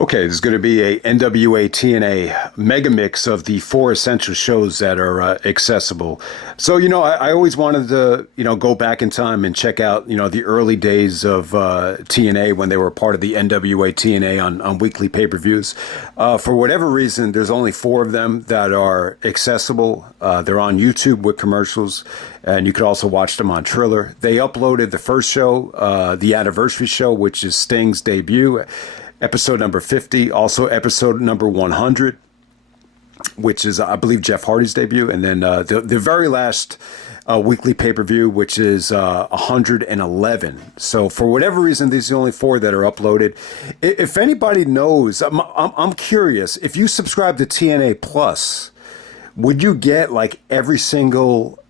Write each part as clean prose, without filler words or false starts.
Okay, there's going to be a NWA-TNA mega mix of the 4 essential shows that are accessible. So, I always wanted to, go back in time and check out, the early days of TNA when they were part of the NWA-TNA on weekly pay-per-views. For whatever reason, there's only 4 of them that are accessible. They're on YouTube with commercials, and you could also watch them on Triller. They uploaded the first show, the anniversary show, which is Sting's debut, episode number 50, also episode number 100, which is, I believe, Jeff Hardy's debut, and then the very last weekly pay-per-view, which is 111. So for whatever reason, these are the only 4 that are uploaded. If anybody knows, I'm curious, if you subscribe to TNA Plus, would you get like every single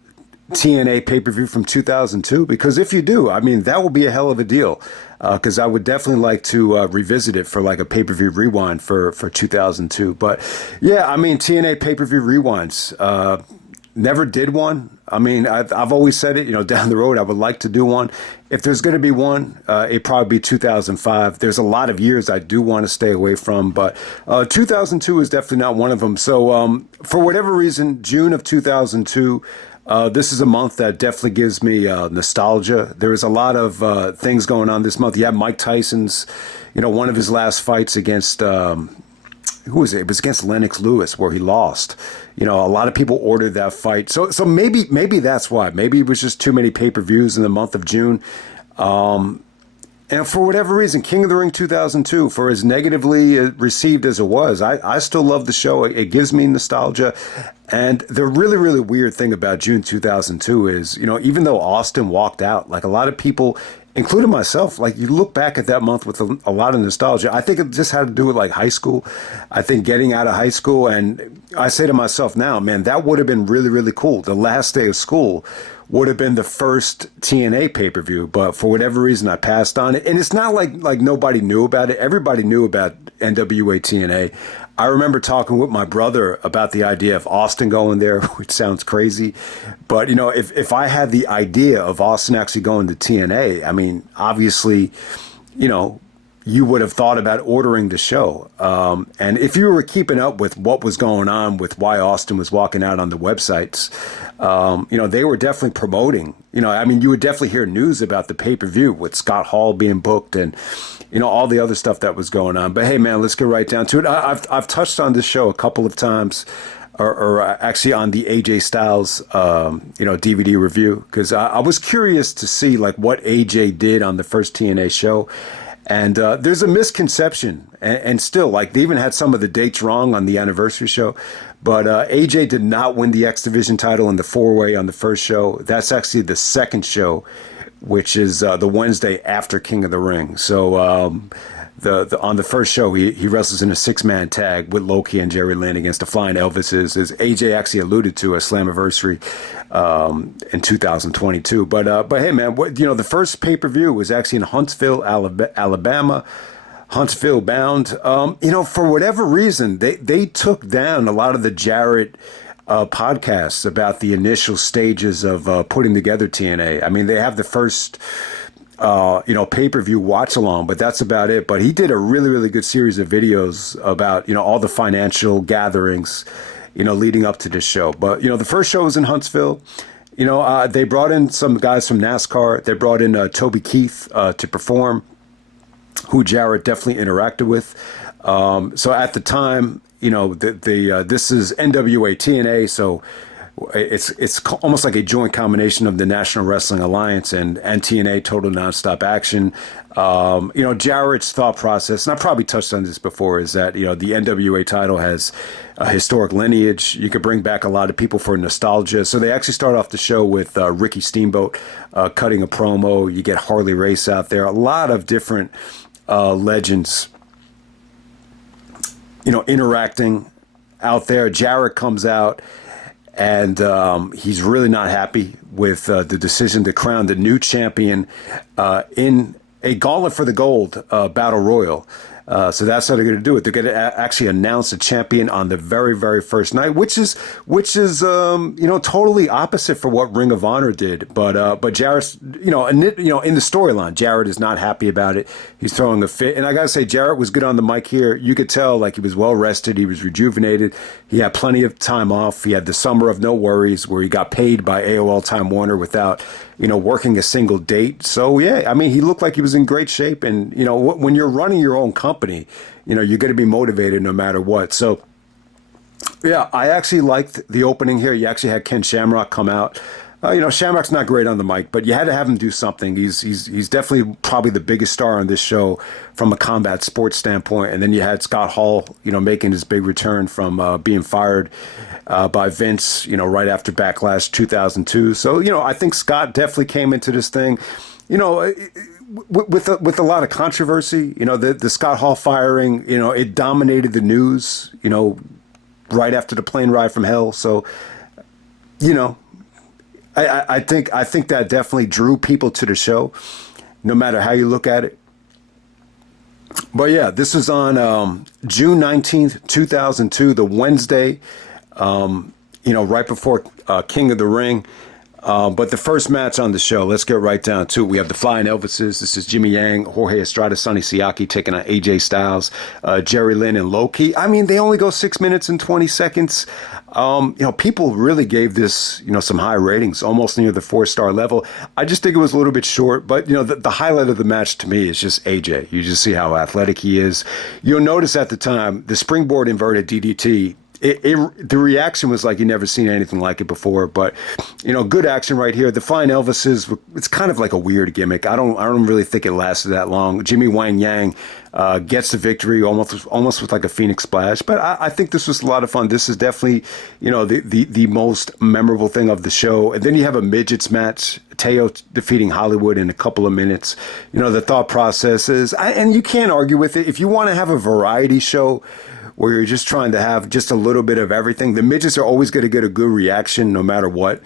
TNA pay-per-view from 2002? Because if you do, I mean, that would be a hell of a deal. Because I would definitely like to revisit it for like a pay-per-view rewind for 2002. But yeah, I mean, TNA pay-per-view rewinds. Never did one. I mean, I've always said it, down the road, I would like to do one. If there's going to be one, it'd probably be 2005. There's a lot of years I do want to stay away from, but 2002 is definitely not one of them. So for whatever reason, June of 2002, this is a month that definitely gives me nostalgia. There was a lot of things going on this month. You have Mike Tyson's, one of his last fights against, who was it? It was against Lennox Lewis, where he lost. A lot of people ordered that fight. So maybe that's why. Maybe it was just too many pay-per-views in the month of June. And for whatever reason, King of the Ring 2002, for as negatively received as it was, I still love the show. It gives me nostalgia. And the really, really weird thing about June 2002 is, even though Austin walked out, like a lot of people, including myself, like you look back at that month with a lot of nostalgia. I think it just had to do with like high school. I think getting out of high school, and I say to myself now, man, that would have been really, really cool. The last day of school would have been the first TNA pay-per-view, but for whatever reason, I passed on it. And it's not like nobody knew about it. Everybody knew about NWA-TNA. I remember talking with my brother about the idea of Austin going there, which sounds crazy. But, if I had the idea of Austin actually going to TNA, I mean, obviously, you would have thought about ordering the show. And if you were keeping up with what was going on with why Austin was walking out on the websites, they were definitely promoting. You would definitely hear news about the pay-per-view with Scott Hall being booked and, all the other stuff that was going on. But hey, man, let's get right down to it. I've touched on this show a couple of times, or actually on the AJ Styles, DVD review, because I was curious to see like what AJ did on the first TNA show. And there's a misconception, and still, like, they even had some of the dates wrong on the anniversary show. But AJ did not win the X Division title in the 4-way on the first show. That's actually the second show, which is the Wednesday after King of the Ring. So on the first show, he wrestles in a 6-man tag with Loki and Jerry Lynn against the Flying Elvises, as AJ actually alluded to a Slammiversary in 2022. But hey, man, the first pay-per-view was actually in Huntsville, Alabama. Huntsville bound. For whatever reason, they took down a lot of the Jarrett podcasts about the initial stages of putting together TNA. I mean, they have the first pay-per-view watch along, but that's about it. But he did a really, really good series of videos about, all the financial gatherings, leading up to this show. But, the first show was in Huntsville. They brought in some guys from NASCAR. They brought in Toby Keith to perform, who Jarrett definitely interacted with. So at the time, this is NWA-TNA, so it's almost like a joint combination of the National Wrestling Alliance and TNA, Total Nonstop Action. Jarrett's thought process, and I probably touched on this before, is that, the NWA title has a historic lineage. You could bring back a lot of people for nostalgia. So they actually start off the show with Ricky Steamboat cutting a promo. You get Harley Race out there. A lot of different legends, interacting out there. Jarrett comes out, and he's really not happy with the decision to crown the new champion in a Gauntlet for the Gold battle royal. So that's how they're going to do it. They're going to actually announce a champion on the very, very first night, which is totally opposite for what Ring of Honor did. But Jarrett's in the storyline, Jarrett is not happy about it. He's throwing a fit, and I got to say, Jarrett was good on the mic here. You could tell like he was well rested. He was rejuvenated. He had plenty of time off. He had the summer of no worries, where he got paid by AOL Time Warner without working a single date. So yeah, I mean, he looked like he was in great shape. And when you're running your own company, you're going to be motivated no matter what. So yeah, I actually liked the opening here. You actually had Ken Shamrock come out. Shamrock's not great on the mic, but you had to have him do something. He's definitely probably the biggest star on this show from a combat sports standpoint. And then you had Scott Hall, making his big return from being fired by Vince, right after Backlash 2002. So, I think Scott definitely came into this thing, with a lot of controversy. The Scott Hall firing, it dominated the news, right after the plane ride from hell. So, I think that definitely drew people to the show, no matter how you look at it. But yeah, this was on June 19th, 2002, the Wednesday, right before King of the Ring. But the first match on the show, let's get right down to it. We have the Flying Elvises. This is Jimmy Yang, Jorge Estrada, Sonny Siaki taking on AJ Styles, Jerry Lynn, and Loki. I mean, they only go 6 minutes and 20 seconds. People really gave this, some high ratings, almost near the 4-star level. I just think it was a little bit short, but, the highlight of the match to me is just AJ. You just see how athletic he is. You'll notice at the time, the springboard inverted DDT, the reaction was like you never seen anything like it before. But good action right here. The Flying Elvises, it's kind of like a weird gimmick. I don't really think it lasted that long. Jimmy Wang Yang gets the victory almost with like a Phoenix Splash. But I think this was a lot of fun. This is definitely the most memorable thing of the show. And then you have a midgets match. Teo defeating Hollywood in a couple of minutes. The thought process is, and you can't argue with it. If you want to have a variety show where you're just trying to have just a little bit of everything, the midgets are always going to get a good reaction no matter what.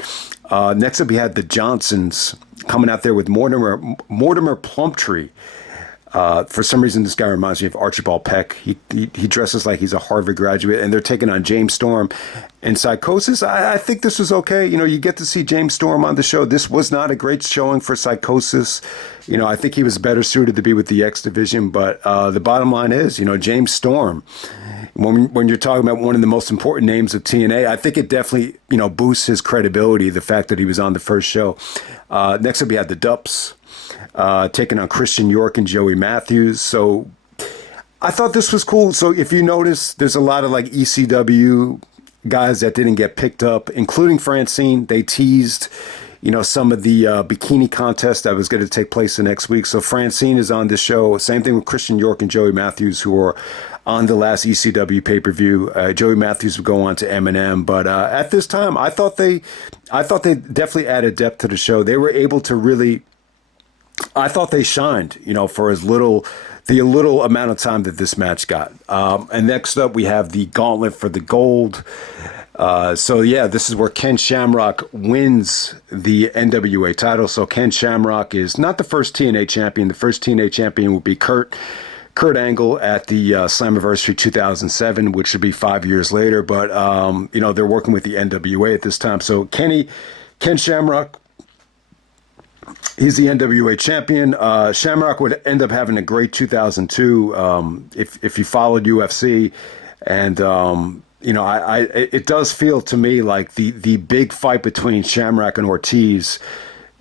Next up, we had the Johnsons coming out there with Mortimer Plumtree. For some reason, this guy reminds me of Archibald Peck. He dresses like he's a Harvard graduate, and they're taking on James Storm and Psychosis. I think this was okay. You get to see James Storm on the show. This was not a great showing for Psychosis. I think he was better suited to be with the X Division, but the bottom line is, James Storm, when you're talking about one of the most important names of TNA, I think it definitely, boosts his credibility, the fact that he was on the first show. Next up, we had the Dupps taking on Christian York and Joey Matthews. So I thought this was cool. So if you notice, there's a lot of like ECW guys that didn't get picked up, including Francine. They teased, some of the bikini contest that was going to take place the next week. So Francine is on the show. Same thing with Christian York and Joey Matthews, who are on the last ECW pay-per-view. Joey Matthews would go on to Eminem. But at this time, I thought they definitely added depth to the show. They were able to really, I thought they shined, for the little amount of time that this match got. And next up, we have the Gauntlet for the Gold. So yeah, this is where Ken Shamrock wins the NWA title. So Ken Shamrock is not the first TNA champion. The first TNA champion would be Kurt Angle at the Slammiversary 2007, which should be 5 years later. But they're working with the NWA at this time. So Ken Shamrock, he's the NWA champion. Shamrock would end up having a great 2002 if you followed UFC, and it does feel to me like the big fight between Shamrock and Ortiz,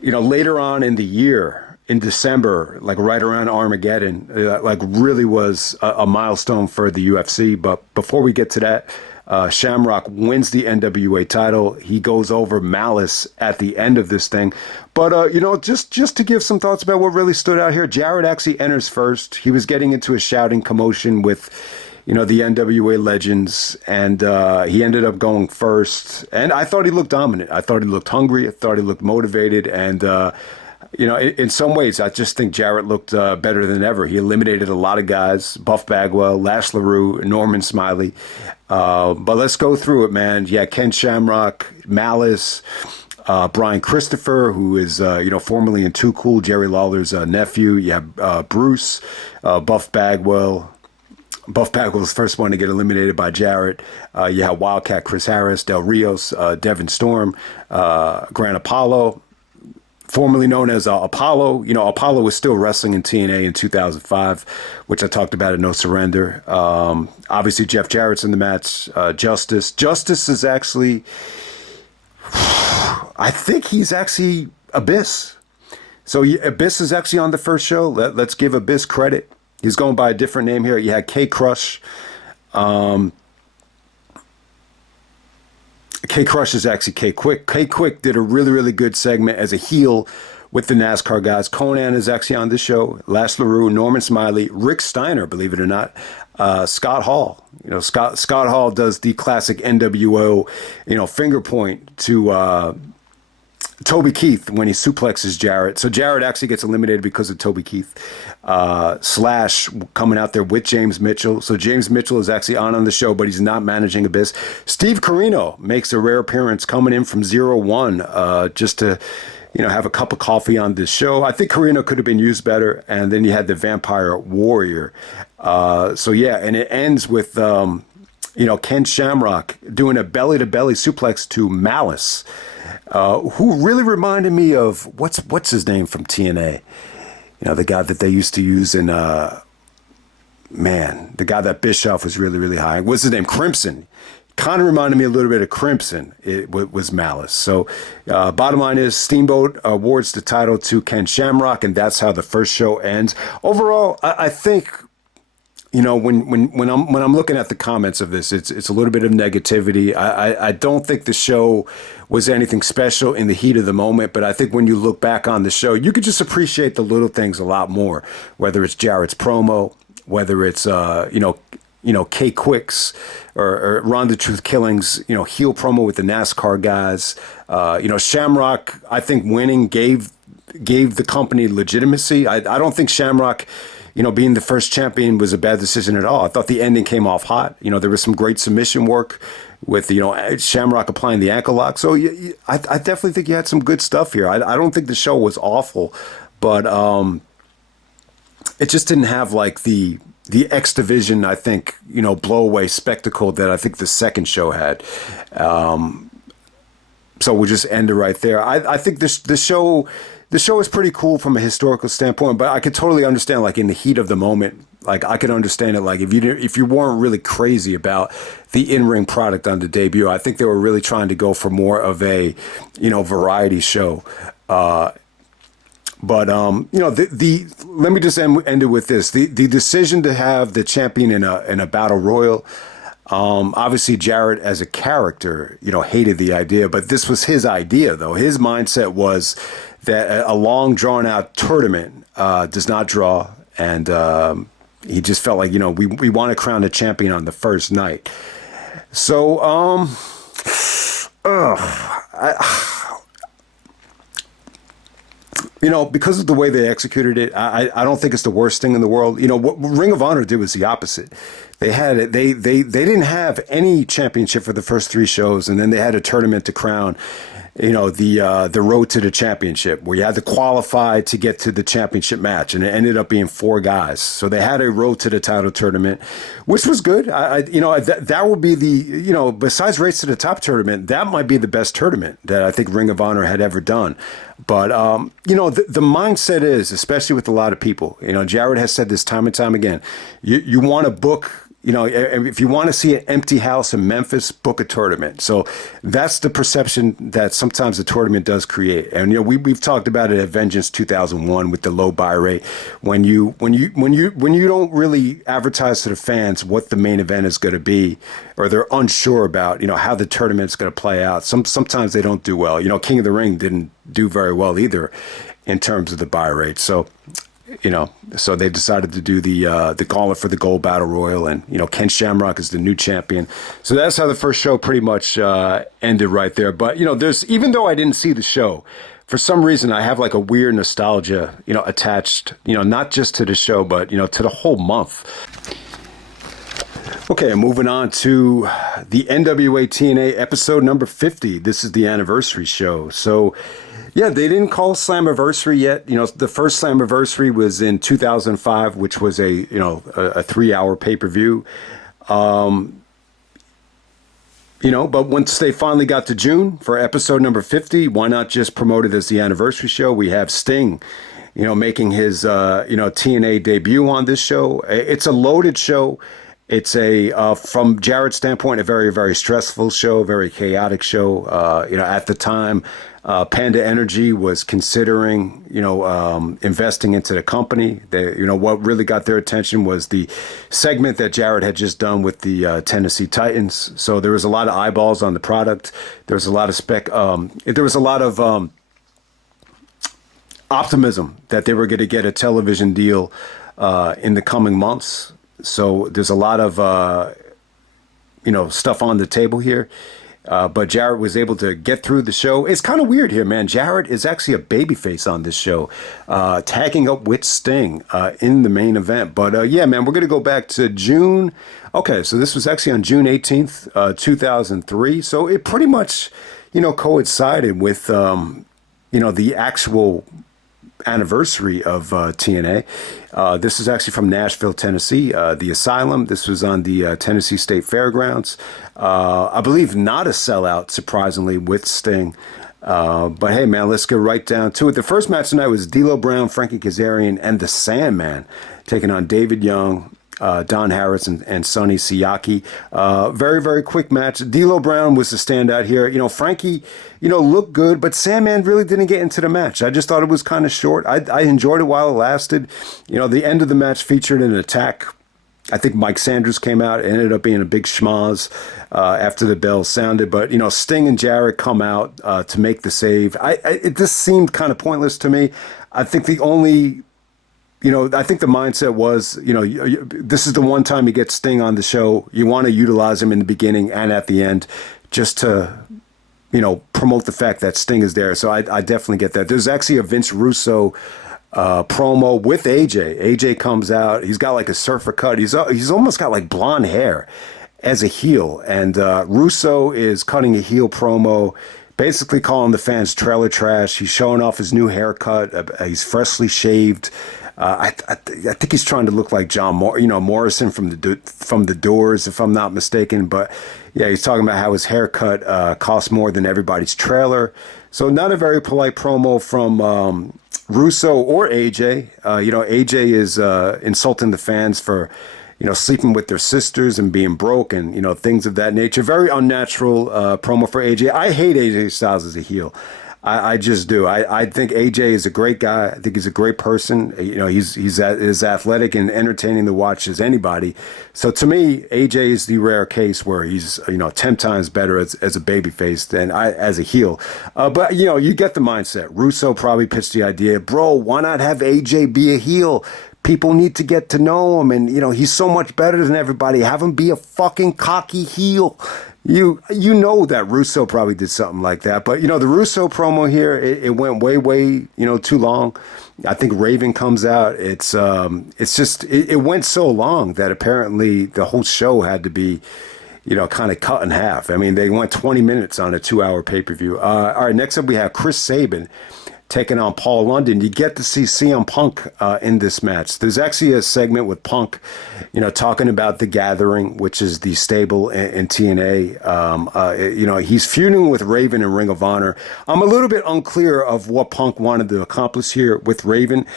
later on in the year, in December, like right around Armageddon, like really was a milestone for the UFC. But before we get to that, Shamrock wins the NWA title. He goes over Malice at the end of this thing. But, just to give some thoughts about what really stood out here, Jarrett actually enters first. He was getting into a shouting commotion with, the NWA legends, and he ended up going first. And I thought he looked dominant. I thought he looked hungry. I thought he looked motivated. And, in some ways, I just think Jarrett looked better than ever. He eliminated a lot of guys: Buff Bagwell, Lash LaRue, Norman Smiley. But let's go through it, man. Yeah, Ken Shamrock, Malice, Brian Christopher, who is, formerly in Too Cool, Jerry Lawler's nephew. You have Bruce, Buff Bagwell, Buff Bagwell was the first one to get eliminated by Jarrett. You had Wildcat Chris Harris, Del Rios, Devin Storm, Grant Apollo, formerly known as Apollo. You know, Apollo was still wrestling in TNA in 2005, which I talked about at No Surrender. Obviously, Jeff Jarrett's in the match. Justice. Justice is actually, I think he's actually Abyss. So Abyss is actually on the first show. Let's give Abyss credit. He's going by a different name here. You had K-Crush. K-Crush is actually K-Quick. K-Quick did a really, really good segment as a heel with the NASCAR guys. Conan is actually on this show. Lash LaRue, Norman Smiley, Rick Steiner, believe it or not, Scott Hall. You know, Scott Hall does the classic NWO, you know, finger point to Toby Keith when he suplexes Jarrett. So Jarrett actually gets eliminated because of Toby Keith. Slash coming out there with James Mitchell. So James Mitchell is actually on the show, but he's not managing Abyss. Steve Corino makes a rare appearance coming in from 0-1 just to, you know, have a cup of coffee on this show. I think Corino could have been used better. And then you had the Vampire Warrior. So yeah, and it ends with, you know, Ken Shamrock doing a belly-to-belly suplex to Malice. Who really reminded me of what's his name from TNA? You know, the guy that they used to use in the guy that Bischoff was really, really high. What's his name? Crimson. Kind of reminded me a little bit of Crimson. It was Malice. So bottom line is Steamboat awards the title to Ken Shamrock, and that's how the first show ends. Overall, I think, you know, when I'm looking at the comments of this, it's a little bit of negativity. I don't think the show was anything special in the heat of the moment, but I think when you look back on the show, you could just appreciate the little things a lot more. Whether it's Jarrett's promo, whether it's K Quick's or Ron the Truth Killing's, you know, heel promo with the NASCAR guys. You know, Shamrock, I think winning gave the company legitimacy. I don't think Shamrock, you know, being the first champion was a bad decision at all. I thought the ending came off hot. You know, there was some great submission work with, you know, Shamrock applying the ankle lock. So I definitely think you had some good stuff here. I don't think the show was awful, but it just didn't have like the X Division, I think, you know, blow away spectacle that I think the second show had. So we'll just end it right there. I think the show is pretty cool from a historical standpoint, but I could totally understand, like, in the heat of the moment, like, I could understand it, like, if you weren't really crazy about the in-ring product on the debut. I think they were really trying to go for more of a, you know, variety show. But you know, let me just end it with this: the decision to have the champion in a battle royal. Obviously, Jarrett as a character, you know, hated the idea, but this was his idea, though. His mindset was that a long, drawn-out tournament does not draw, and he just felt like, you know, we want to crown a champion on the first night. So, you know, because of the way they executed it, I don't think it's the worst thing in the world. You know, what Ring of Honor did was the opposite. They had it. They didn't have any championship for the first three shows, and then they had a tournament to crown, you know, the road to the championship, where you had to qualify to get to the championship match, and it ended up being 4 guys. So they had a road to the title tournament, which was good. You know, that would be the, you know, besides Race to the Top tournament, that might be the best tournament that I think Ring of Honor had ever done. But you know, the mindset is, especially with a lot of people, you know, Jarrett has said this time and time again, you want to book. You know, if you want to see an empty house in Memphis, book a tournament. So that's the perception that sometimes the tournament does create. And, you know, we've talked about it at Vengeance 2001 with the low buy rate. When you don't really advertise to the fans what the main event is going to be, or they're unsure about, you know, how the tournament's going to play out. Sometimes they don't do well. You know, King of the Ring didn't do very well either in terms of the buy rate. So, you know, so they decided to do the Gauntlet for the Gold Battle Royal, and, you know, Ken Shamrock is the new champion. So that's how the first show pretty much ended right there. But, you know, even though I didn't see the show, for some reason I have like a weird nostalgia, you know, attached, you know, not just to the show, but, you know, to the whole month. Okay, moving on to the NWA-TNA episode number 50. This is the anniversary show. So, Yeah, they didn't call Slammiversary yet. The first Slammiversary was in 2005, which was a 3-hour pay-per-view. But once they finally got to June for episode number 50, why not just promote it as the anniversary show? We have Sting, making his, TNA debut on this show. It's a loaded show. It's from Jarrett's standpoint, a very, very stressful show, very chaotic show. At the time, Panda Energy was considering, investing into the company. What really got their attention was the segment that Jarrett had just done with the Tennessee Titans. So there was a lot of eyeballs on the product. There was a lot of optimism that they were going to get a television deal in the coming months. So there's a lot of, stuff on the table here. But Jarrett was able to get through the show. It's kind of weird here, man. Jarrett is actually a babyface on this show, tagging up with Sting in the main event. But yeah, man, we're going to go back to June. Okay, so this was actually on June 18th, 2003. So it pretty much, coincided with, the actual anniversary of TNA. This is actually from Nashville, Tennessee, the Asylum. This was on the Tennessee State Fairgrounds. I believe not a sellout, surprisingly, with Sting. But hey, man, let's get right down to it. The first match tonight was D'Lo Brown, Frankie Kazarian, and the Sandman taking on David Young, Don Harris, and Sonny Siaki. Very, very quick match. D'Lo Brown was the standout here. Frankie, looked good, but Sandman really didn't get into the match. I just thought it was kind of short. I enjoyed it while it lasted. The end of the match featured an attack. I think Mike Sanders came out. It ended up being a big schmoz after the bell sounded. But, Sting and Jarrett come out to make the save. It just seemed kind of pointless to me. I think the only... I think the mindset was, this is the one time you get Sting on the show. You want to utilize him in the beginning and at the end just to, promote the fact that Sting is there. So I definitely get that. There's actually a Vince Russo promo with AJ. AJ comes out. He's got like a surfer cut. He's almost got like blonde hair as a heel. And Russo is cutting a heel promo, basically calling the fans trailer trash. He's showing off his new haircut. He's freshly shaved. I think he's trying to look like John Morrison from the Doors, if I'm not mistaken. But yeah, he's talking about how his haircut costs more than everybody's trailer. So not a very polite promo from Russo or AJ. AJ is insulting the fans for sleeping with their sisters and being broke and things of that nature. Very unnatural promo for AJ. I hate AJ Styles as a heel. I just do. I think AJ is a great guy. I think he's a great person. He's as athletic and entertaining to watch as anybody. So to me, AJ is the rare case where he's 10 times better as a babyface than as a heel. But you get the mindset. Russo probably pitched the idea, bro. Why not have AJ be a heel? People need to get to know him, and he's so much better than everybody. Have him be a fucking cocky heel. You know that Russo probably did something like that, but the Russo promo here, it went way too long. I think Raven comes out. It's just it went so long that apparently the whole show had to be kind of cut in half. I mean, they went 20 minutes on a 2-hour pay-per-view. All right, next up we have Chris Sabin taking on Paul London. You get to see CM Punk in this match. There's actually a segment with Punk, talking about The Gathering, which is the stable in TNA. He's feuding with Raven and Ring of Honor. I'm a little bit unclear of what Punk wanted to accomplish here with Raven.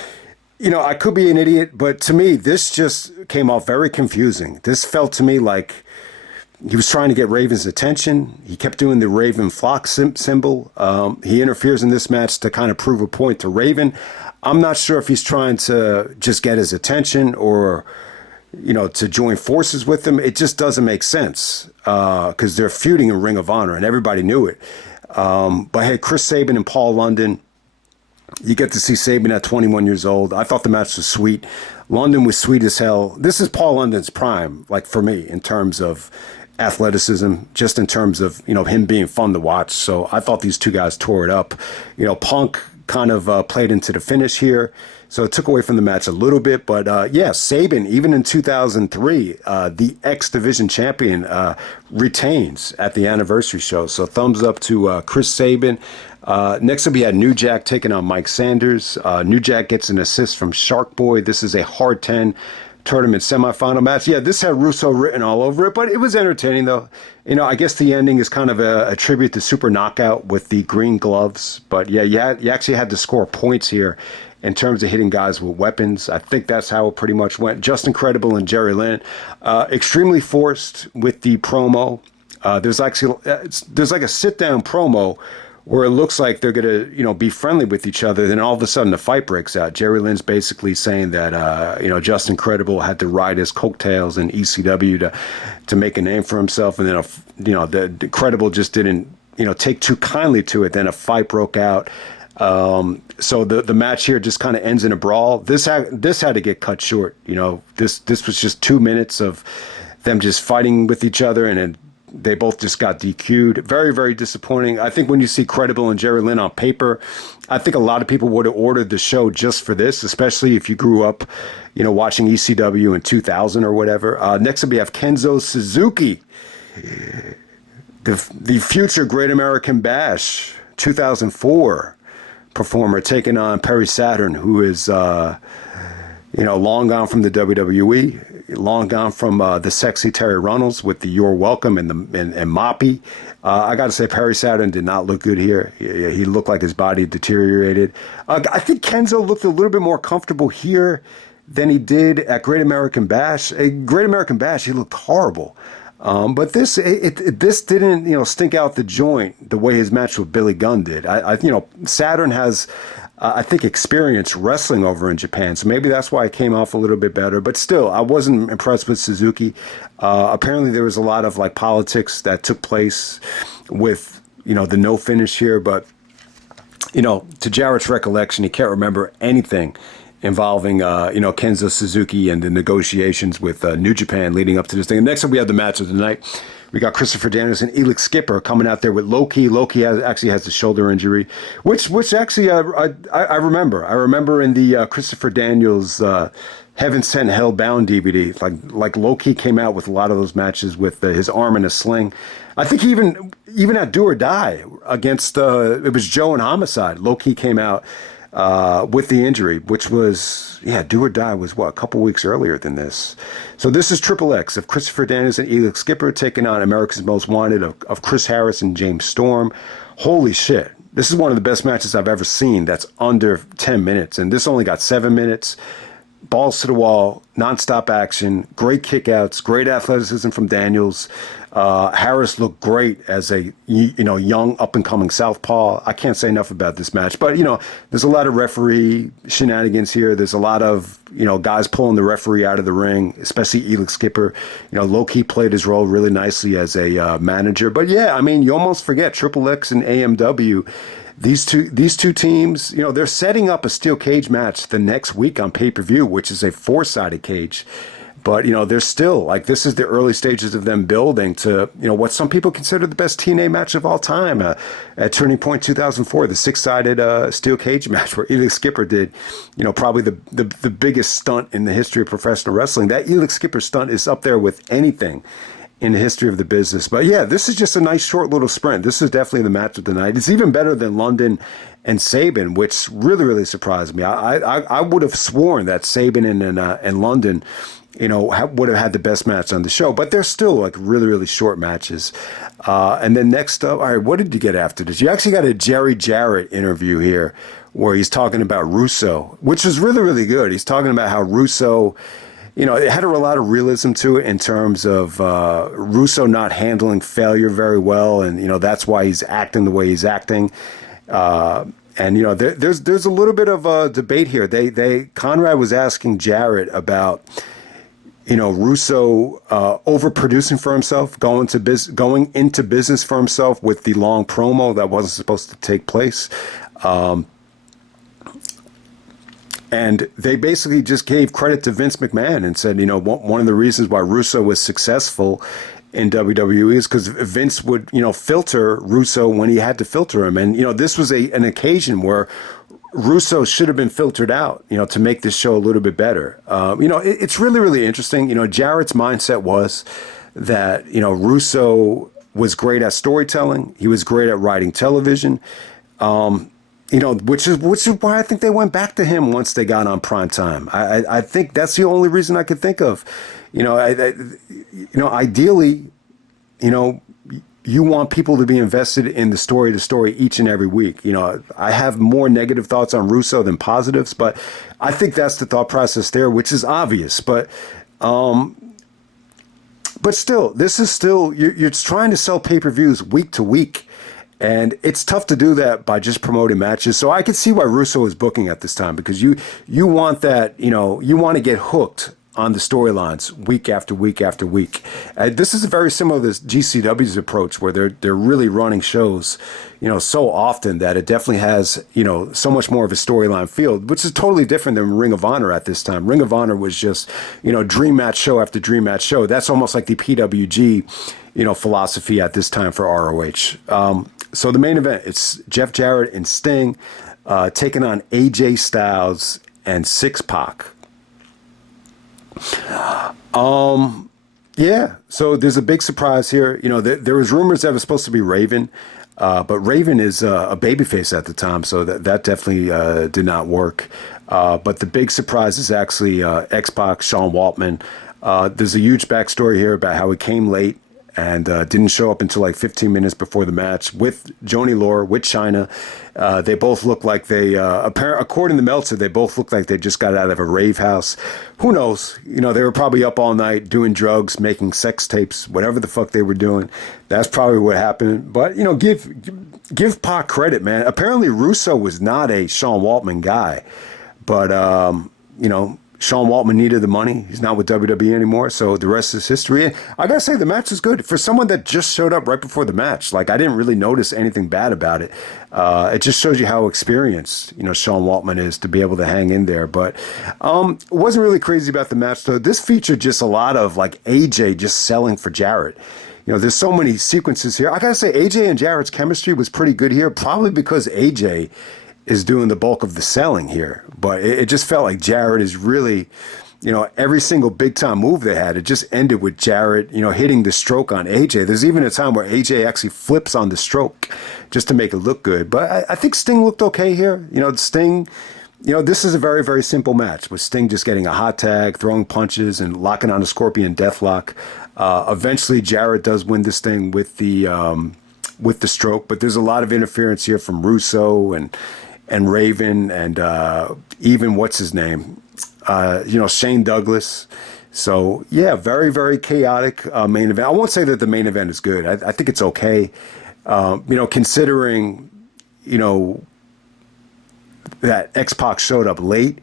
I could be an idiot, but to me, this just came off very confusing. This felt to me like he was trying to get Raven's attention. He kept doing the Raven flock symbol. He interferes in this match to kind of prove a point to Raven. I'm not sure if he's trying to just get his attention or, to join forces with him. It just doesn't make sense because they're feuding in Ring of Honor and everybody knew it. But hey, Chris Sabin and Paul London, you get to see Sabin at 21 years old. I thought the match was sweet. London was sweet as hell. This is Paul London's prime, like for me, in terms of athleticism, just in terms of him being fun to watch. So I thought these two guys tore it up. Punk kind of played into the finish here. So it took away from the match a little bit. But yeah, Sabin, even in 2003, the X Division champion, retains at the anniversary show. So thumbs up to Chris Sabin. Next up, we had New Jack taking on Mike Sanders. New Jack gets an assist from Shark Boy. This is a hard 10 tournament semifinal match. Yeah, this had Russo written all over it, but it was entertaining, though. You know, I guess the ending is kind of a tribute to Super Knockout with the green gloves. But yeah, you actually had to score points here in terms of hitting guys with weapons. I think that's how it pretty much went. Just Incredible and Jerry Lynn. Extremely forced with the promo. There's like a sit-down promo where it looks like they're going to, you know, be friendly with each other. Then all of a sudden the fight breaks out. Jerry Lynn's basically saying that, you know, Just Incredible had to ride his coattails in ECW to make a name for himself. And then, you know, the Incredible just didn't, you know, take too kindly to it. Then a fight broke out. So the match here just kind of ends in a brawl. This had to get cut short. You know, this was just 2 minutes of them just fighting with each other, and then they both just got DQ'd. Very, very disappointing. I think when you see Credible and Jerry Lynn on paper, I think a lot of people would have ordered the show just for this, especially if you grew up, you know, watching ECW in 2000 or whatever. Next up, we have Kenzo Suzuki, the future Great American Bash 2004 performer, taking on Perry Saturn, who is, you know, long gone from the WWE, long gone from the sexy Terry Runnels with the You're Welcome and Moppy. I got to say, Perry Saturn did not look good here. He looked like his body deteriorated. I think Kenzo looked a little bit more comfortable here than he did at Great American Bash. At Great American Bash, he looked horrible. But this didn't, you know, stink out the joint the way his match with Billy Gunn did. You know, Saturn has, I think, experience wrestling over in Japan, so maybe that's why it came off a little bit better. But still, I wasn't impressed with Suzuki. Apparently, there was a lot of like politics that took place with, you know, the no finish here. But, you know, to Jarrett's recollection, he can't remember anything involving, you know, Kenzo Suzuki and the negotiations with New Japan leading up to this thing. And next up, we have the match of the night. We got Christopher Daniels and Elix Skipper coming out there with Loki. Loki actually has a shoulder injury, which actually I remember. I remember in the Christopher Daniels Heaven Sent Hell Bound DVD, like Loki came out with a lot of those matches with his arm in a sling. I think even at Do or Die against it was Joe and Homicide, Loki came out with the injury, which was, Do or Die was a couple weeks earlier than this. So this is Triple X of Christopher Daniels and Elix Skipper taking on America's Most Wanted of Chris Harris and James Storm. Holy shit. This is one of the best matches I've ever seen that's under 10 minutes. And this only got 7 minutes. Balls to the wall, nonstop action, great kickouts, great athleticism from Daniels. Harris looked great as a young up and coming southpaw. I can't say enough about this match, but there's a lot of referee shenanigans here. There's a lot of guys pulling the referee out of the ring, especially Elix Skipper. Low-key played his role really nicely as a manager. But you almost forget Triple X and AMW. These two teams, they're setting up a steel cage match the next week on pay-per-view, which is a 4-sided cage. But, they're still, this is the early stages of them building to, what some people consider the best TNA match of all time. At Turning Point 2004, the 6-sided steel cage match where Elix Skipper did, probably the biggest stunt in the history of professional wrestling. That Elix Skipper stunt is up there with anything in the history of the business. But this is just a nice short little sprint. This is definitely the match of the night. It's even better than London and Sabin, which really, really surprised me. I would have sworn that Sabin and London, would have had the best match on the show, but they're still really, really short matches. And then next up, all right, what did you get after this? You actually got a Jerry Jarrett interview here where he's talking about Russo, which was really, really good. He's talking about how Russo, it had a lot of realism to it in terms of Russo not handling failure very well, and that's why he's acting the way he's acting. And there's a little bit of a debate here. Conrad was asking Jarrett about Russo overproducing for himself, going into business for himself with the long promo that wasn't supposed to take place. And they basically just gave credit to Vince McMahon and said, one of the reasons why Russo was successful in WWE is because Vince would, filter Russo when he had to filter him. And, this was an occasion where Russo should have been filtered out, to make this show a little bit better. It's really, really interesting. Jarrett's mindset was that, Russo was great at storytelling. He was great at writing television. Which is why I think they went back to him once they got on prime time. I think that's the only reason I could think of. Ideally, you want people to be invested in the story to story each and every week. I have more negative thoughts on Russo than positives, but I think that's the thought process there, which is obvious. But still, this is still, you're trying to sell pay-per-views week to week. And it's tough to do that by just promoting matches. So I can see why Russo is booking at this time, because you want that, you want to get hooked on the storylines week after week after week. This is very similar to this GCW's approach, where they're really running shows, so often that it definitely has, so much more of a storyline field, which is totally different than Ring of Honor at this time. Ring of Honor was just, dream match show after dream match show. That's almost like the PWG, philosophy at this time for ROH. So the main event, it's Jeff Jarrett and Sting taking on AJ Styles and Syxx-Pac. Yeah, so there's a big surprise here. There was rumors that it was supposed to be Raven, but Raven is a babyface at the time, so that definitely did not work. But the big surprise is actually X-Pac, Sean Waltman. There's a huge backstory here about how he came late and didn't show up until like 15 minutes before the match with Joni Lore, with Chyna. They both look like they, according to Meltzer, they both look like they just got out of a rave house. Who knows? They were probably up all night doing drugs, making sex tapes, whatever the fuck they were doing. That's probably what happened. But, give Pac credit, man. Apparently Russo was not a Sean Waltman guy. But, Sean Waltman needed the money. He's not with WWE anymore, so the rest is history. And I gotta say, the match is good. For someone that just showed up right before the match, I didn't really notice anything bad about it. It just shows you how experienced, Sean Waltman is to be able to hang in there. But wasn't really crazy about the match, though. This featured just a lot of, AJ just selling for Jarrett. There's so many sequences here. I gotta say, AJ and Jarrett's chemistry was pretty good here, probably because AJ is doing the bulk of the selling here. But it just felt like Jarrett is really, every single big time move they had, it just ended with Jarrett, hitting the stroke on AJ. There's even a time where AJ actually flips on the stroke just to make it look good. But I think Sting looked okay here. Sting, this is a very, very simple match with Sting just getting a hot tag, throwing punches, and locking on a Scorpion Deathlock. Eventually, Jarrett does win this thing with the stroke, but there's a lot of interference here from Russo and Raven and even what's his name, Shane Douglas. So yeah, very, very chaotic main event. I won't say that the main event is good. I think it's okay. Considering, that X-Pac showed up late,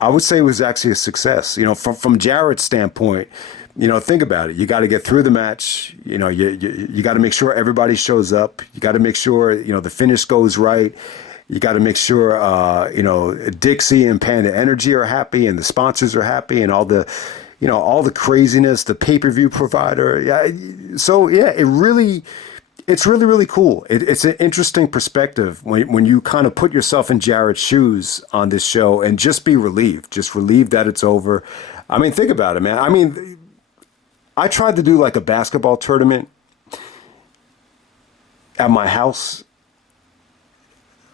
I would say it was actually a success. From Jarrett's standpoint, think about it. You got to get through the match. You got to make sure everybody shows up. You got to make sure, the finish goes right. You got to make sure, Dixie and Panda Energy are happy and the sponsors are happy and all the craziness, the pay-per-view provider. Yeah. So yeah, it's really, really cool. It's an interesting perspective when you kind of put yourself in Jarrett's shoes on this show and just be relieved that it's over. I mean, think about it, man. I mean, I tried to do a basketball tournament at my house.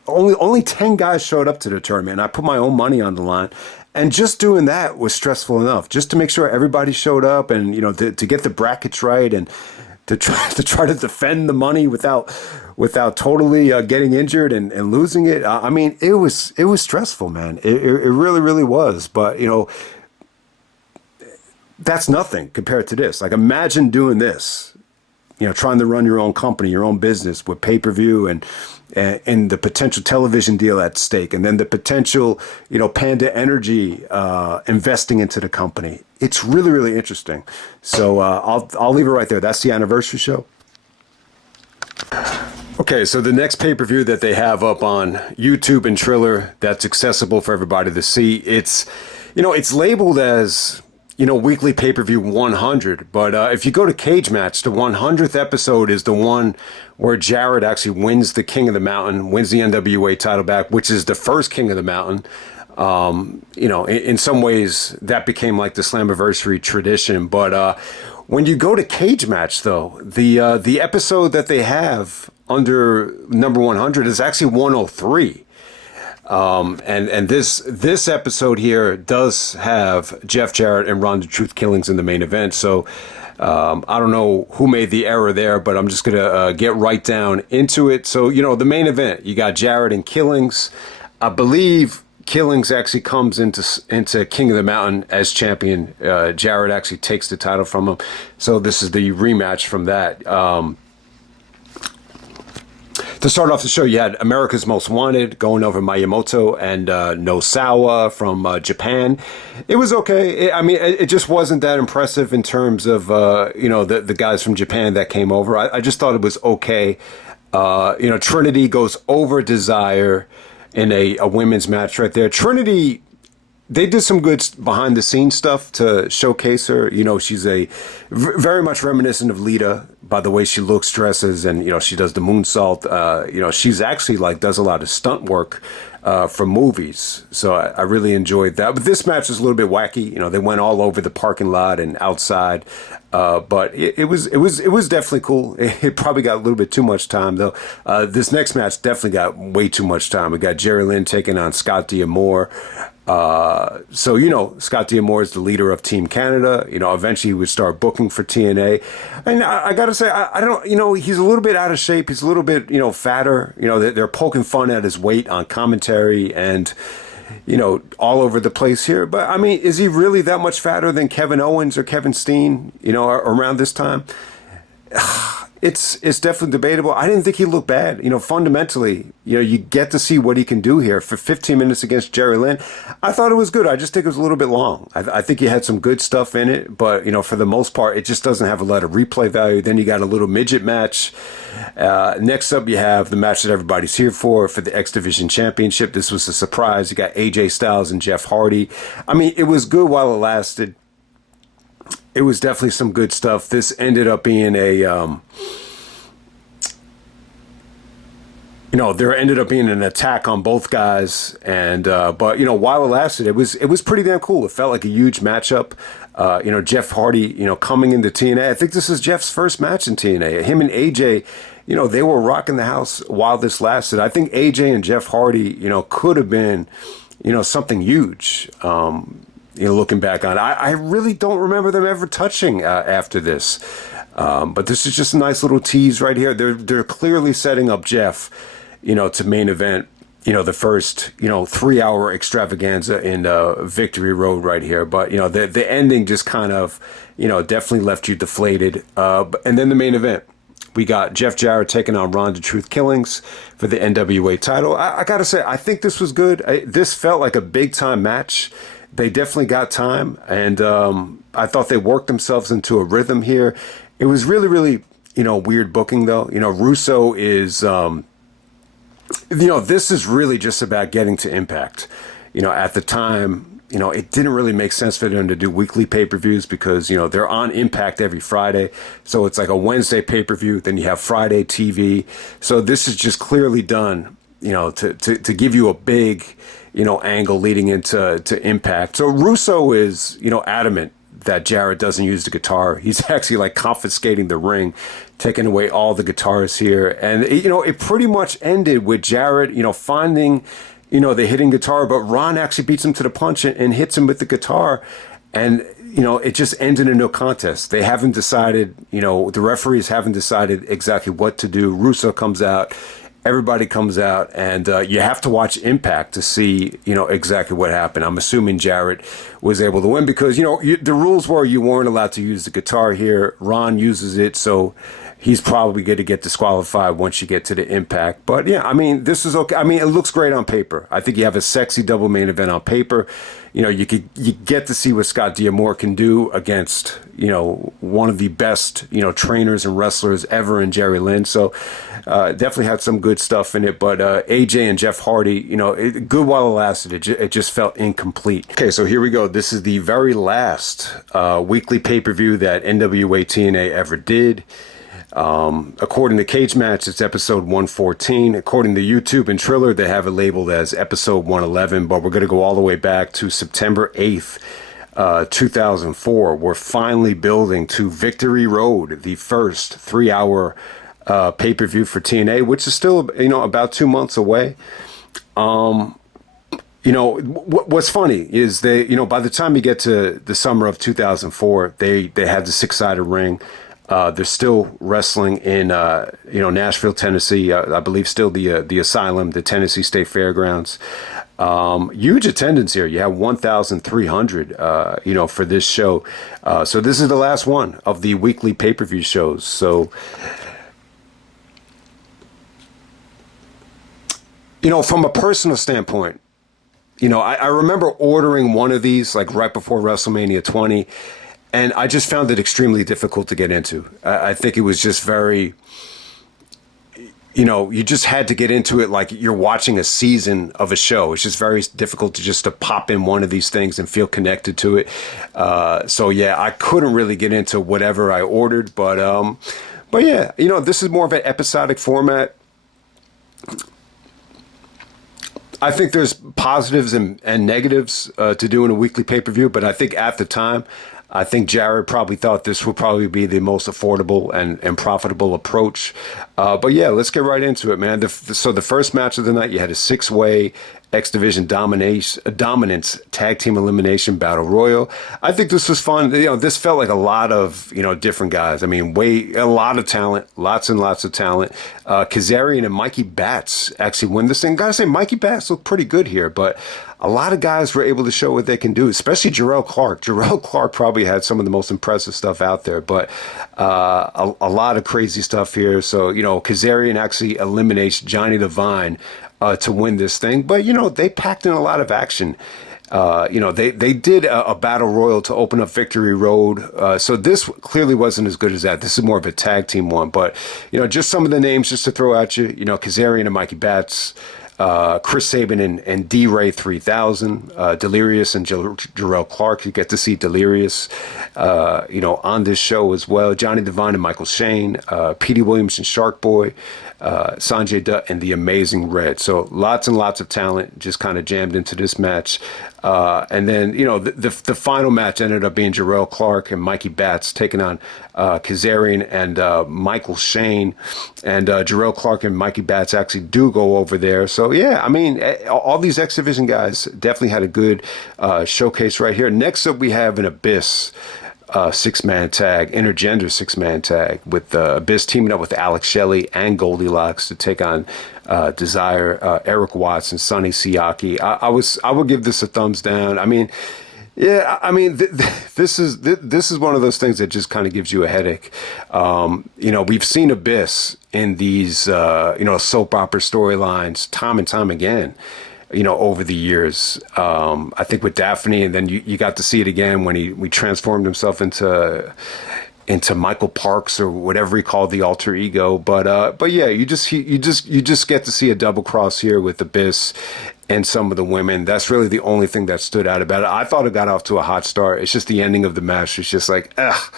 Only 10 guys showed up to the tournament, and I put my own money on the line. And just doing that was stressful enough, just to make sure everybody showed up and, to get the brackets right and to try to defend the money without totally getting injured and losing it. I mean, it was stressful, man. It really, really was. But, that's nothing compared to this. Imagine doing this, trying to run your own company, your own business with pay-per-view and the potential television deal at stake, and then the potential, Panda Energy investing into the company. It's really, really interesting. So I'll leave it right there. That's the anniversary show. Okay, so the next pay-per-view that they have up on YouTube and Triller that's accessible for everybody to see, it's labeled as weekly pay-per-view 100. But if you go to Cage Match, the 100th episode is the one where Jarrett actually wins the King of the Mountain, wins the NWA title back, which is the first King of the Mountain. In some ways, that became like the Slammiversary tradition. But when you go to Cage Match, though, the episode that they have under number 100 is actually 103. And this episode here does have Jeff Jarrett and Ron the Truth Killings in the main event. So I don't know who made the error there, but I'm just going to get right down into it. So, the main event, you got Jarrett and Killings. I believe Killings actually comes into King of the Mountain as champion. Jarrett actually takes the title from him. So this is the rematch from that. To start off the show, you had America's Most Wanted going over Miyamoto and Nosawa from Japan. It was okay. It just wasn't that impressive in terms of, the guys from Japan that came over. I just thought it was okay. Trinity goes over Desire in a women's match right there. Trinity, they did some good behind the scenes stuff to showcase her. She's very much reminiscent of Lita by the way she looks, dresses, and she does the moonsault. She's actually does a lot of stunt work from movies. So I really enjoyed that. But this match was a little bit wacky. They went all over the parking lot and outside. But it was definitely cool. It probably got a little bit too much time though. This next match definitely got way too much time. We got Jerry Lynn taking on Scott D'Amore. Scott D'Amore is the leader of Team Canada. Eventually he would start booking for TNA. And I gotta say, I don't, he's a little bit out of shape. He's a little bit, fatter. They're poking fun at his weight on commentary and, all over the place here. But is he really that much fatter than Kevin Owens or Kevin Steen, around this time? It's definitely debatable. I didn't think he looked bad. Fundamentally, you get to see what he can do here for 15 minutes against Jerry Lynn. I thought it was good. I just think it was a little bit long. I think he had some good stuff in it, but, for the most part, it just doesn't have a lot of replay value. Then you got a little midget match. Next up, you have the match that everybody's here for the X Division Championship. This was a surprise. You got AJ Styles and Jeff Hardy. It was good while it lasted. It was definitely some good stuff. This ended up being there ended up being an attack on both guys, and but while it lasted, it was pretty damn cool. It felt like a huge matchup. Jeff Hardy, coming into TNA. I think this is Jeff's first match in TNA. Him and AJ, they were rocking the house while this lasted. I think AJ and Jeff Hardy, could have been, something huge. Looking back on it, I really don't remember them ever touching after this. But this is just a nice little tease right here. They're clearly setting up Jeff, to main event, the first, 3-hour extravaganza in Victory Road right here. But, the ending just kind of, definitely left you deflated. And then the main event. We got Jeff Jarrett taking on Ron the Truth Killings for the NWA title. I got to say, I think this was good. This felt like a big-time match. They definitely got time, and I thought they worked themselves into a rhythm here. It was really, really, weird booking, though. Russo is, this is really just about getting to Impact. At the time, it didn't really make sense for them to do weekly pay-per-views because, they're on Impact every Friday. So it's like a Wednesday pay-per-view, then you have Friday TV. So this is just clearly done, to give you a big, angle leading into Impact. So Russo is, adamant that Jarrett doesn't use the guitar. He's actually confiscating the ring, taking away all the guitars here. And, it pretty much ended with Jarrett, finding, the hitting guitar, but Ron actually beats him to the punch and hits him with the guitar. And, it just ends in a no contest. They haven't decided, the referees haven't decided exactly what to do. Russo comes out. Everybody comes out, and you have to watch Impact to see, exactly what happened. I'm assuming Jarrett was able to win because, the rules were you weren't allowed to use the guitar here. Ron uses it, so he's probably going to get disqualified once you get to the Impact. But, yeah, this is okay. It looks great on paper. I think you have a sexy double main event on paper. you get to see what Scott D'Amore can do against, one of the best, trainers and wrestlers ever in Jerry Lynn. So definitely had some good stuff in it. But AJ and Jeff Hardy, good while it lasted. It just felt incomplete. Okay, so here we go. This is the very last weekly pay-per-view that NWA-TNA ever did. According to Cage Match, it's episode 114. According to YouTube and Triller, they have it labeled as episode 111, but we're going to go all the way back to September 8th, 2004. We're finally building to Victory Road, the first 3-hour pay-per-view for TNA, which is still, about 2 months away. What's funny is they, by the time you get to the summer of 2004, they had the 6-sided ring. They're still wrestling in, Nashville, Tennessee. I believe still the Asylum, the Tennessee State Fairgrounds. Huge attendance here. You have 1,300, for this show. So this is the last one of the weekly pay-per-view shows. So, from a personal standpoint, I remember ordering one of these like right before WrestleMania 20. And I just found it extremely difficult to get into. I think it was just very, you just had to get into it like you're watching a season of a show. It's just very difficult to pop in one of these things and feel connected to it. So yeah, I couldn't really get into whatever I ordered, but yeah, this is more of an episodic format. I think there's positives and negatives to doing a weekly pay-per-view, but I think at the time, I think Jarrett probably thought this would probably be the most affordable and profitable approach. But yeah, let's get right into it, man. So the first match of the night, you had a 6-way X Division dominance tag team elimination battle royal. I think this was fun. This felt like a lot of, different guys. I mean, a lot of talent, lots and lots of talent. Kazarian and Mikey Batts actually win this thing. Gotta say, Mikey Batts looked pretty good here, but a lot of guys were able to show what they can do, especially Jarrell Clark. Jarrell Clark probably had some of the most impressive stuff out there, but a lot of crazy stuff here. So, Kazarian actually eliminates Johnny Devine to win this thing. But, they packed in a lot of action. They did a battle royal to open up Victory Road. So this clearly wasn't as good as that. This is more of a tag team one. But, just some of the names just to throw at you, Kazarian and Mikey Batts, Chris Sabin and D-Ray 3000, Delirious and Jarrell Clark. You get to see Delirious, on this show as well. Johnny Devine and Michael Shane, Petey Williams and Shark Boy, Sanjay Dutt and the Amazing Red. So lots and lots of talent just kind of jammed into this match. And then, the final match ended up being Jarrell Clark and Mikey Batts taking on Kazarian and Michael Shane. And Jarrell Clark and Mikey Batts actually do go over there. So, yeah, I mean, all these X Division guys definitely had a good showcase right here. Next up, we have an Abyss. 6-man tag, intergender 6-man tag, with Abyss teaming up with Alex Shelley and Goldilocks to take on Desire, Eric Watts, and Sonny Siaki. I would give this a thumbs down. I mean, yeah, I mean, this is one of those things that just kind of gives you a headache. We've seen Abyss in these soap opera storylines time and time again. Over the years, I think with Daphne, and then you got to see it again when we transformed himself into Michael Parks or whatever he called the alter ego. But yeah, you just get to see a double cross here with Abyss and some of the women. That's really the only thing that stood out about it. I thought it got off to a hot start. It's just the ending of the match. It's just like, ugh.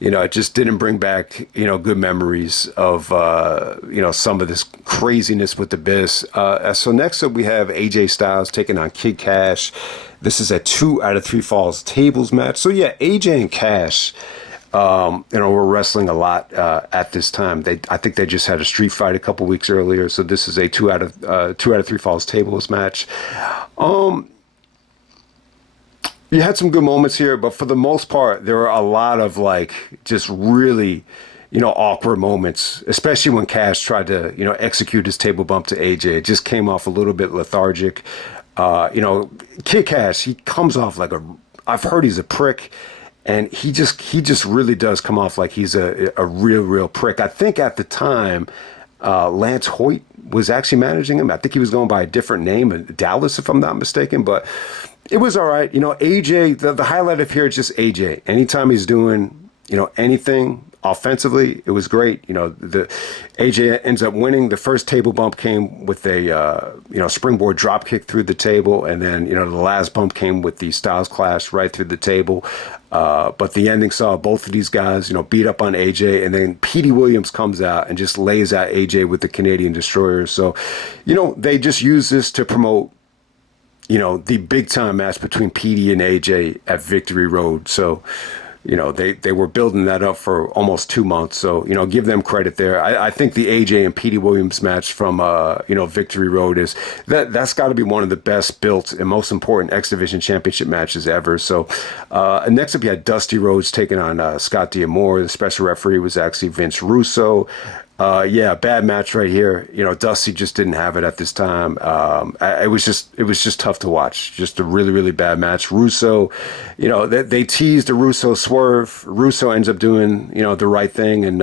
It just didn't bring back, good memories of, some of this craziness with the Abyss. So next up, we have AJ Styles taking on Kid Cash. This is a 2 out of 3 falls tables match. So yeah, AJ and Cash, were wrestling a lot at this time. I think they just had a street fight a couple weeks earlier. So this is a 2 out of 3 falls tables match. You had some good moments here, but for the most part, there were a lot of just really, awkward moments, especially when Cash tried to, execute his table bump to AJ. It just came off a little bit lethargic. Kid Cash, he comes off I've heard he's a prick, and he just really does come off like he's a real prick. I think at the time, Lance Hoyt was actually managing him. I think he was going by a different name, Dallas, if I'm not mistaken, but It was all right. AJ, the highlight of here is just AJ. Anytime he's doing, anything offensively, it was great. The AJ ends up winning. The first table bump came with a, springboard drop kick through the table. And then, the last bump came with the Styles Clash right through the table. But the ending saw both of these guys, beat up on AJ. And then Petey Williams comes out and just lays out AJ with the Canadian Destroyer. So, they just use this to promote, the big time match between Petey and AJ at Victory Road. So, they were building that up for almost 2 months. So, give them credit there. I think the AJ and Petey Williams match from, Victory Road that's got to be one of the best built and most important X Division Championship matches ever. So, next up, you had Dusty Rhodes taking on Scott D'Amore. The special referee was actually Vince Russo. Bad match right here. Dusty just didn't have it at this time. It was just tough to watch. Just a really, really bad match. Russo, they teased a Russo swerve. Russo ends up doing, the right thing and,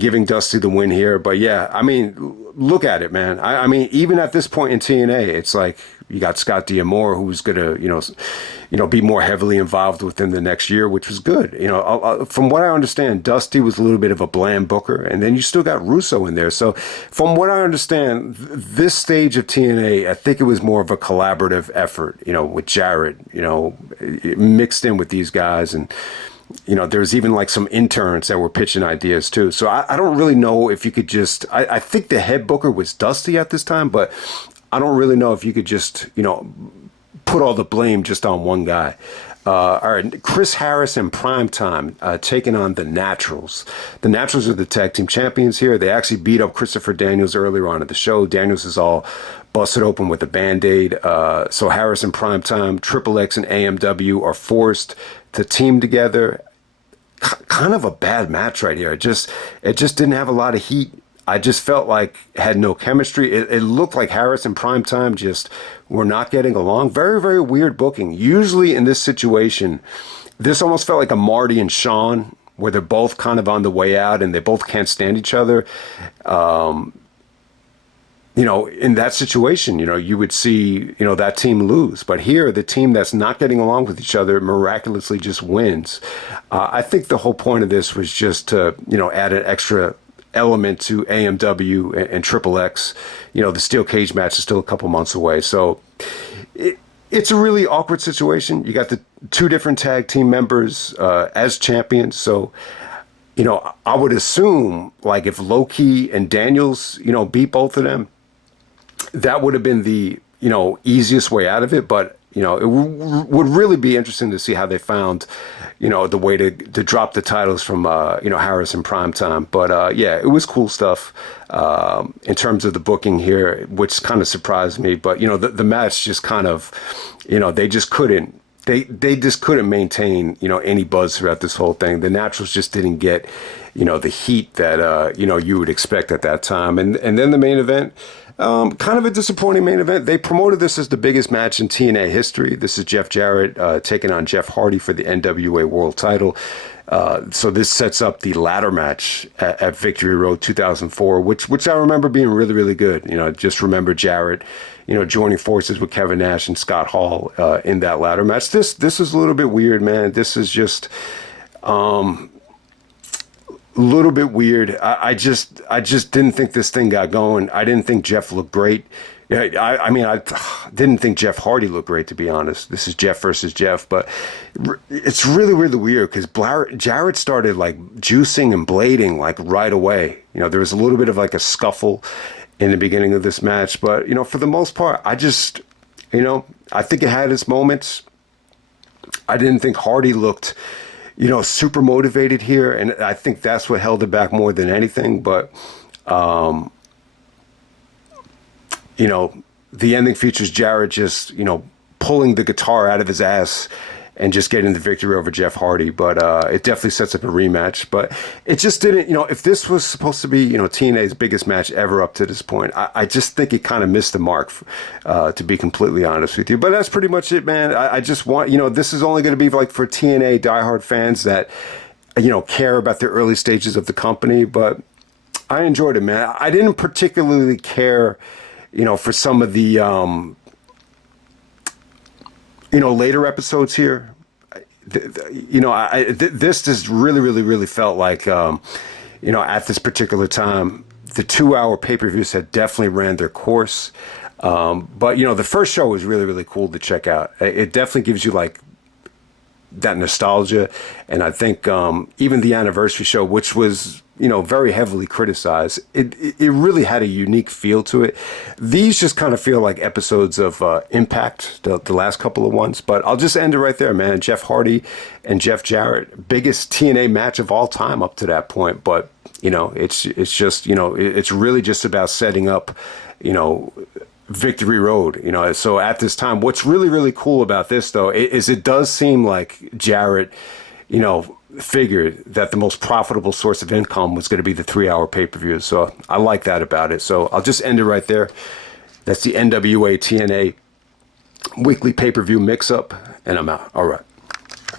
giving Dusty the win here. But yeah, I mean, look at it, man. I mean, even at this point in TNA, it's like you got Scott D'Amore, who's going to, be more heavily involved within the next year, which was good. From what I understand, Dusty was a little bit of a bland booker, and then you still got Russo in there. So from what I understand, this stage of TNA, I think it was more of a collaborative effort, with Jarrett, mixed in with these guys. And, there's even like some interns that were pitching ideas too. So I don't really know if you could just, I think the head booker was Dusty at this time, but I don't really know if you could just, put all the blame just on one guy. All right, Chris Harris in Primetime taking on the Naturals. The Naturals are the tag team champions here. They actually beat up Christopher Daniels earlier on in the show. Daniels is all busted open with a Band-Aid. So Harris in Primetime, Triple X and AMW are forced to team together. Kind of a bad match right here. It just didn't have a lot of heat. I just felt like it had no chemistry. It looked like Harris and Primetime just were not getting along. Very, very weird booking. Usually in this situation, this almost felt like a Marty and Sean, where they're both kind of on the way out and they both can't stand each other. In that situation, you would see, that team lose. But here, the team that's not getting along with each other miraculously just wins. I think the whole point of this was just to, add an extra element to AMW and Triple X. The steel cage match is still a couple months away. So it's a really awkward situation. You got the two different tag team members as champions. So, I would assume like if Low-Key and Daniels, beat both of them, that would have been the, easiest way out of it. But, it would really be interesting to see how they found, the way to drop the titles from, Harris and Primetime. But, it was cool stuff in terms of the booking here, which kind of surprised me. But, the match just kind of, they just couldn't. They just couldn't maintain, any buzz throughout this whole thing. The Naturals just didn't get, the heat that, you would expect at that time. And then the main event, kind of a disappointing main event. They promoted this as the biggest match in TNA history. This is Jeff Jarrett taking on Jeff Hardy for the NWA World Title. So this sets up the ladder match at Victory Road 2004, which I remember being really, really good. Just remember Jarrett, joining forces with Kevin Nash and Scott Hall in that ladder match. This is a little bit weird, man. This is just a little bit weird. I just didn't think this thing got going. I didn't think Jeff looked great. I mean, I didn't think Jeff Hardy looked great, to be honest. This is Jeff versus Jeff, but it's really, really weird because Jarrett started like juicing and blading like right away. There was a little bit of like a scuffle in the beginning of this match, but for the most part, I just, I think it had its moments. I didn't think Hardy looked, super motivated here, and I think that's what held it back more than anything. But the ending features Jarrett just, pulling the guitar out of his ass and just getting the victory over Jeff Hardy. But it definitely sets up a rematch. But it just didn't, if this was supposed to be, TNA's biggest match ever up to this point, I just think it kind of missed the mark, to be completely honest with you. But that's pretty much it, man. I just want, this is only going to be like for TNA diehard fans that, care about the early stages of the company. But I enjoyed it, man. I didn't particularly care, for some of the, later episodes here, this just really felt like, at this particular time, the 2-hour pay-per-views had definitely ran their course. But the first show was really cool to check out. It definitely gives you like that nostalgia, and I think even the anniversary show, which was very heavily criticized, it really had a unique feel to it. These just kind of feel like episodes of Impact, the last couple of ones. But I'll just end it right there, man. Jeff Hardy and Jeff Jarrett, biggest TNA match of all time up to that point. But it's just it's really just about setting up Victory Road. So at this time, what's really cool about this though is it does seem like Jarrett figured that the most profitable source of income was going to be the 3-hour pay-per-view. So I like that about it. So I'll just end it right there. That's the NWA-TNA weekly pay-per-view mix-up, and I'm out. All right.